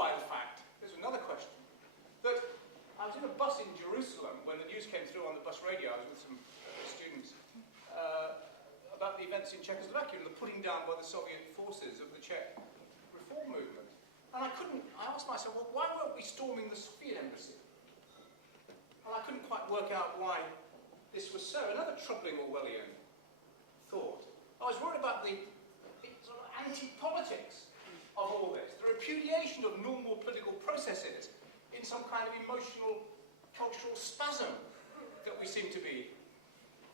by the fact, there's another question, that I was in a bus in Jerusalem when the news came through on the bus radio. I was with some students about the events in Czechoslovakia and the putting down by the Soviet forces of the Czech reform movement. And I asked myself, well, why weren't we storming the Soviet embassy? And I couldn't quite work out why this was so. Another troubling Orwellian thought. I was worried about the sort of anti-politics of all this, the repudiation of normal political processes in some kind of emotional, cultural spasm that we seem to be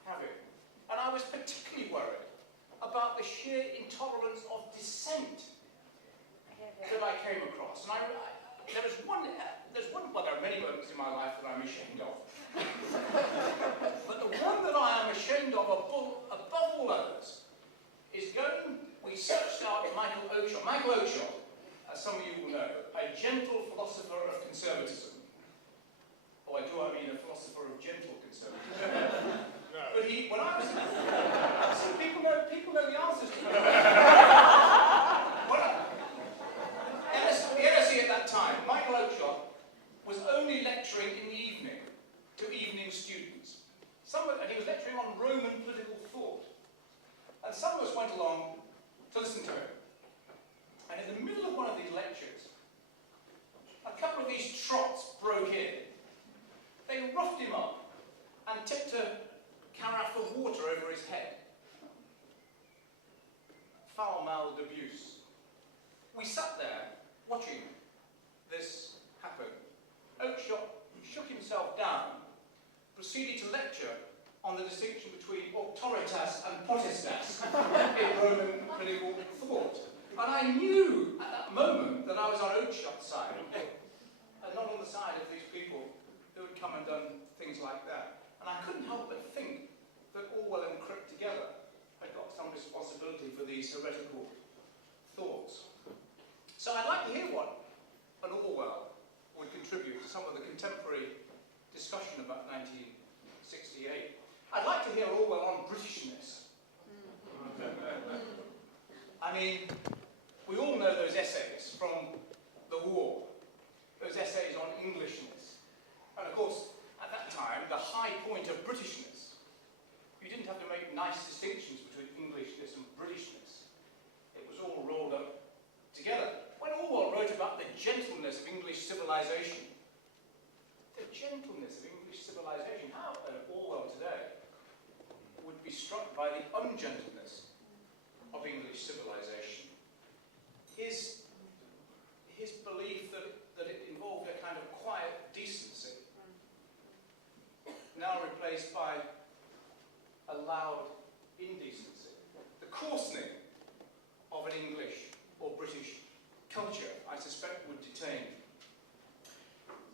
having. And I was particularly worried about the sheer intolerance of dissent that I came across. And there's one, well, there are many moments in my life that I'm ashamed of. But the one that I am ashamed of above all others is we searched out Michael Oakeshott. Michael Oakeshott, as some of you will know, a gentle philosopher of conservatism. Oh, I mean a philosopher of gentle conservatism. No. But when I was... See, people know the answers to the LSE at that time, Michael Oakeshott was only lecturing in the evening to evening students. And he was lecturing on Roman political thought. And some of us went along to listen to him. And in the middle of one of these lectures, a couple of these trots broke in. They roughed him up and tipped a carafe of water over his head. Foul-mouthed abuse. We sat there watching this happen. Oakeshott shook himself down, proceeded to lecture on the distinction between auctoritas and potestas in Roman political thought. And I knew at that moment that I was on Oakeshott's side, and not on the side of these people who had come and done things like that. And I couldn't help but think that Orwell and Crick together had got some responsibility for these heretical thoughts. So I'd like to hear what an Orwell would contribute to some of the contemporary discussion about 1968. I'd like to hear Orwell on Britishness. I mean, we all know those essays from the war, those essays on Englishness. And of course, at that time, the high point of Britishness, you didn't have to make nice distinctions between Englishness and Britishness. It was all rolled up together. When Orwell wrote about the gentleness of English civilization, the gentleness of English civilization, how an Orwell today would be struck by the ungentleness of English civilization. His belief that it involved a kind of quiet decency, now replaced by a loud indecency. The coarsening of an English or British culture, I suspect, would detain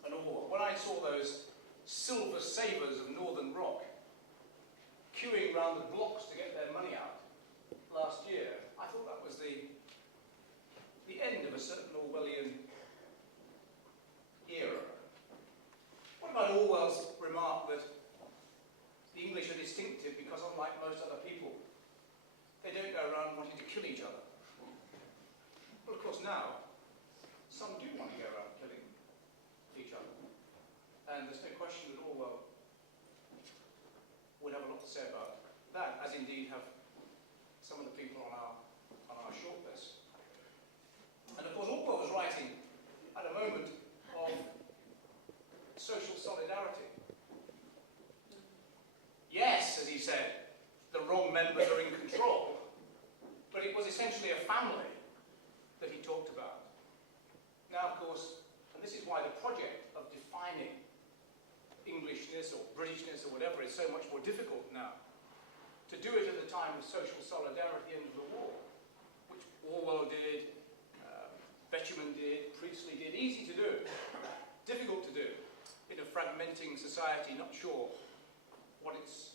an Orwell. When I saw those silver sabres of Northern Rock queuing round the blocks to get their money out last year, I thought that was the end of a certain Orwellian era. What about Orwell's remark that the English are distinctive because, unlike most other people, they don't go around wanting to kill each other? Well, of course, now, some do want to go around killing each other. And there's no question that Orwell would have a lot to say about that, as indeed have some of the people on our shortlist. And of course, Orwell was writing at a moment of social solidarity. Yes, as he said, the wrong members are in control, but it was essentially a family that he talked about. Now, of course, and this is why the project of defining Englishness or Britishness or whatever is so much more difficult now. To do it at the time of social solidarity and the war, which Orwell did, Betjeman did, Priestley did, easy to do, difficult to do in a fragmenting society, not sure what it's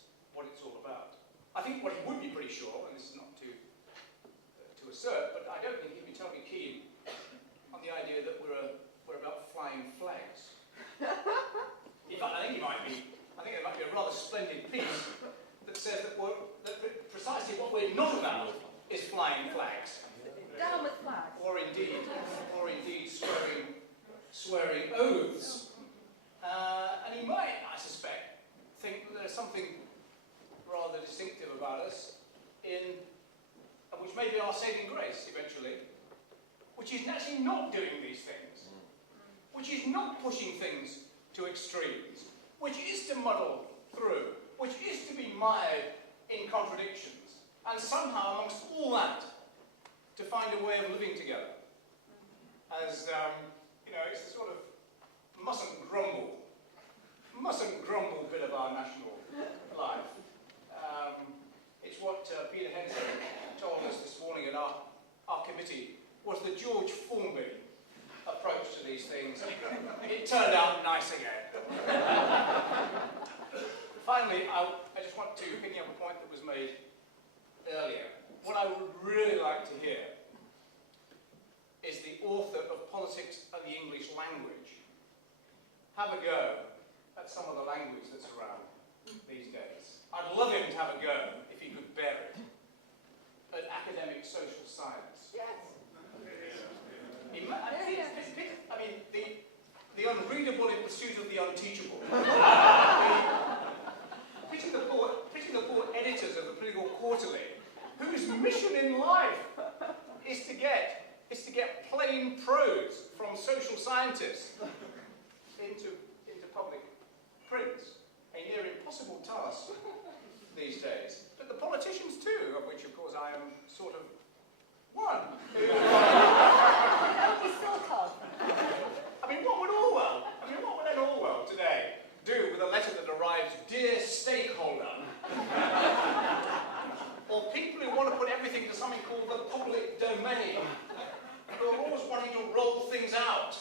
all about. I think what he would be pretty sure, and this is not to assert, but I don't think he'd be totally keen on the idea that we're about flying flags. In fact, I think there might be a rather splendid piece that says that precisely what we're not about is flying flags. Down with flags. Or indeed swearing swearing oaths. And he might, I suspect, think that there's something rather distinctive about us which may be our saving grace eventually, which is actually not doing these things, which is not pushing things to extremes, which is to muddle through, which is to be mired in contradictions, and somehow amongst all that, to find a way of living together. As, it's the sort of mustn't grumble bit of our national life. It's what Peter Henson told us this morning in our committee was the George Formby approach to these things. It turned out nice again. Finally, I just want to, picking up a point that was made earlier, what I would really like to hear is the author of Politics of the English Language have a go at some of the language that's around these days. I'd love him to have a go, if he could bear it, at academic social science. Yes. The unreadable in pursuit of the unteachable. Pity the poor editors of the Political Quarterly, whose mission in life is to get plain prose from social scientists into public print. A near impossible task these days. But the politicians too, of which of course I am sort of one. Only sort of. What would an Orwell today do with a letter that arrives, "Dear stakeholder," or people who want to put everything into something called the public domain, who are always wanting to roll things out,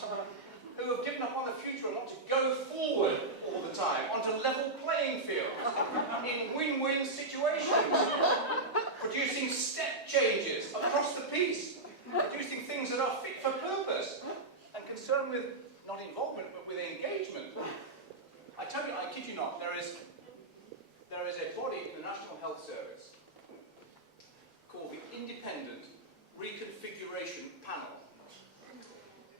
who have given up on the future and want to go forward all the time, onto level playing fields, in win-win situations, producing step changes across the piece, producing things that are fit for purpose, and concerned with, not involvement, but with engagement. I tell you, I kid you not, there is a body in the National Health Service called the Independent Reconfiguration Panel.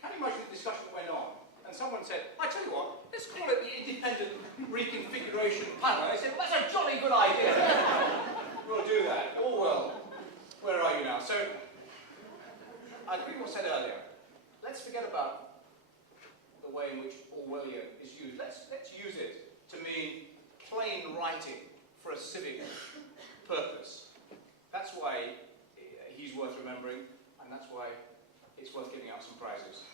Can you imagine the discussion that went on? And someone said, I tell you what, let's call it the Independent Reconfiguration Panel. They said, well, that's a jolly good idea. We'll do that. Orwell, where are you now? So, I agree with what I said earlier. Let's forget about the way in which Orwellian is used. Let's use it to mean plain writing for a civic purpose. That's why he's worth remembering, and that's why it's worth giving out some prizes.